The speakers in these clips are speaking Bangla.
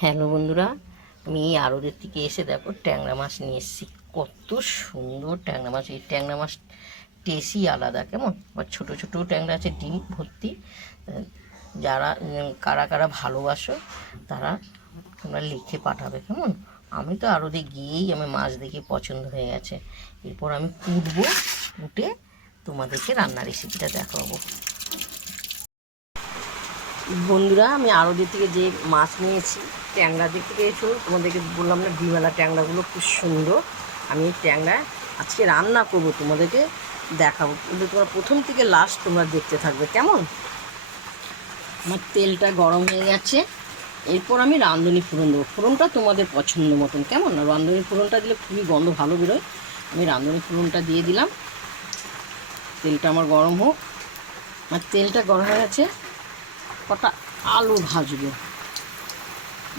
হ্যালো বন্ধুরা, আমি আড়তের থেকে এসে দেখো ট্যাংরা মাছ নিয়ে এসেছি। কত সুন্দর ট্যাংরা মাছ! এই ট্যাংরা মাছ টেস্টই আলাদা, কেমন? বা ছোটো ছোটো ট্যাংরা আছে, ডিম ভর্তি। যারা কারা কারা ভালোবাসো তারা তোমরা লিখে পাঠাবে, কেমন? আমি তো আড়তে গিয়েই আমি মাছ দেখে পছন্দ হয়ে গেছে। এরপর আমি কুটবো, কুটে তোমাদেরকে রান্নার রেসিপিটা দেখাবো। বন্ধুরা, আমি আড়তের থেকে যে মাছ নিয়েছি, ট্যাংরা দিক থেকে এসো, তোমাদেরকে বললাম না ডিমওয়ালা ট্যাংরাগুলো খুব সুন্দর। আমি এই ট্যাংরা আজকে রান্না করবো, তোমাদেরকে দেখাবো, কিন্তু তোমরা প্রথম থেকে লাস্ট তোমরা দেখতে থাকবে, কেমন? আমার তেলটা গরম হয়ে গেছে। এরপর আমি রাঁধুনি ফোড়ন দেবো। ফোড়নটা তোমাদের পছন্দ মতন, কেমন? না রাঁধুনি ফোড়নটা দিলে খুবই গন্ধ ভালো বেরোয়। আমি রাঁধুনি ফোড়নটা দিয়ে দিলাম। তেলটা আমার গরম হোক। আমার তেলটা গরম হয়ে গেছে। কটা আলু ভাজবো,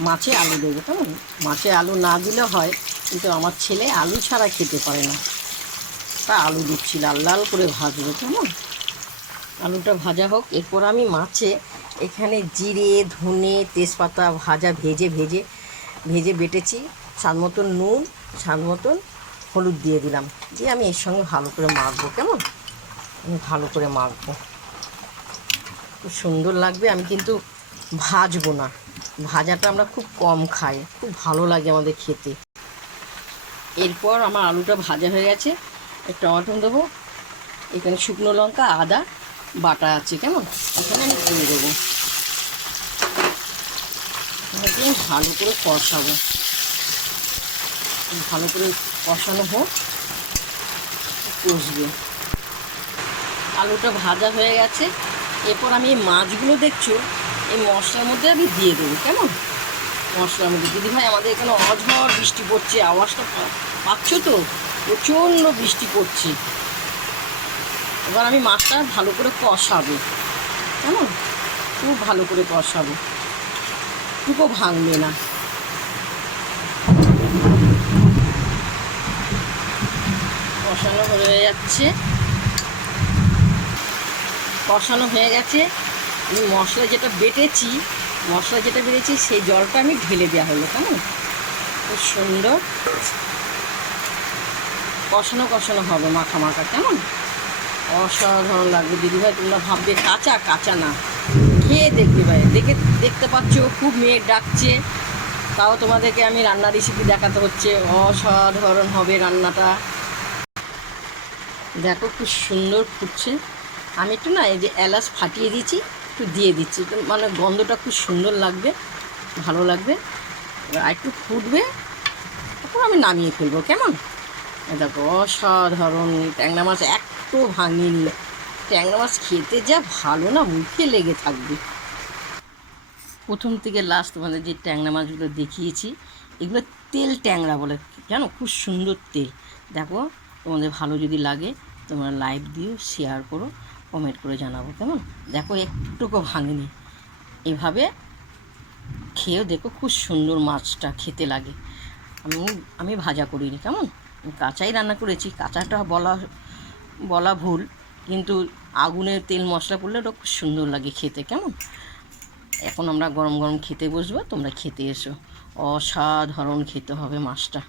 মাছে আলু দেবো, কেমন? মাছে আলু না দিলে হয়, কিন্তু আমার ছেলে আলু ছাড়া খেতে পারে না। তা আলু দিচ্ছি, লাল লাল করে ভাজবো, কেমন? আলুটা ভাজা হোক। এরপর আমি মাছে এখানে জিরে, ধনে, তেজপাতা ভাজা ভেজে ভেজে ভেজে বেটেছি। স্বাদ মতন নুন, স্বাদ মতন হলুদ দিয়ে দিলাম। দিয়ে আমি এর সঙ্গে ভালো করে মাখবো, কেমন? আমি ভালো করে মাখবো, খুব সুন্দর লাগবে। আমি কিন্তু ভাজবো না, ভাজাটা আমরা খুব কম খাই, খুব ভালো লাগে আমাদের খেতে। এরপর আমার আলুটা ভাজা হয়ে গেছে। টমেটো দেবো, এখানে শুকনো লঙ্কা, আদা বাটা আছে, কেমন? এখানে আমি দিয়ে দেবো। ভালো করে কষাবো, ভালো করে কষানো হোক, কষবে। আলুটা ভাজা হয়ে গেছে। এরপর আমি এই মাছগুলো দেখছো এই মশলার মধ্যে আমি দিয়ে দেবো, কেমন? মশলার মধ্যে দিদিভাই আমাদের এখানে অঝড় বৃষ্টি পড়ছে, আওয়াজটা পাচ্ছ তো? প্রচণ্ড বৃষ্টি পড়ছে। এবার আমি মাছটা ভালো করে কষাবো, কেমন? খুব ভালো করে কষাবো, টুকু ভাঙবে না। কষানো হয়ে যাচ্ছে, কষানো হয়ে গেছে। আমি মশলা যেটা বেটেছি সেই জলটা আমি ঢেলে দেওয়া হলো, কেমন? খুব সুন্দর কষানো কষানো হবে, মাখা মাখা, কেমন? অসাধারণ লাগবে। দিদিভাই তোমরা ভাববে কাঁচা, কাঁচা না, খেয়ে দেখবে ভাই। দেখতে পাচ্ছ খুব মেঘ ডাকছে, তাও তোমাদেরকে আমি রান্নার রেসিপি দেখাতে হচ্ছে। অসাধারণ হবে রান্নাটা, দেখো খুব সুন্দর ফুটছে। আমি একটু না এই যে এলাচ ফাটিয়ে দিয়েছি, একটু দিয়ে দিচ্ছি, মানে গন্ধটা খুব সুন্দর লাগবে, ভালো লাগবে। আর একটু ফুটবে, তারপর আমি নামিয়ে ফেলবো, কেমন? দেখো অসাধারণ ট্যাংরা মাছ, একটু ভাঙিনি। ট্যাংরা মাছ খেতে যা ভালো না, মুখে লেগে থাকবে। প্রথম থেকে লাস্ট তোমাদের যে ট্যাংরা মাছগুলো দেখিয়েছি, এগুলো তেল ট্যাংরা বলে, জানো? খুব সুন্দর তেল। দেখো, তোমাদের ভালো যদি লাগে তোমরা লাইক দিও, শেয়ার করো, কমেন্ট করে জানাবো, কেমন? দেখো একটুকু ভাঙেনি। এভাবে খেয়েও দেখো, খুব সুন্দর মাছটা খেতে লাগে। আমি ভাজা করিনি, কেমন? কাঁচাই রান্না করেছি। কাঁচাটা বলা ভুল, কিন্তু আগুনের তেল মশলা পড়লে ওটা খুব সুন্দর লাগে খেতে, কেমন? এখন আমরা গরম গরম খেতে বসবো, তোমরা খেতে এসো। অসাধারণ খেতে হবে মাছটা।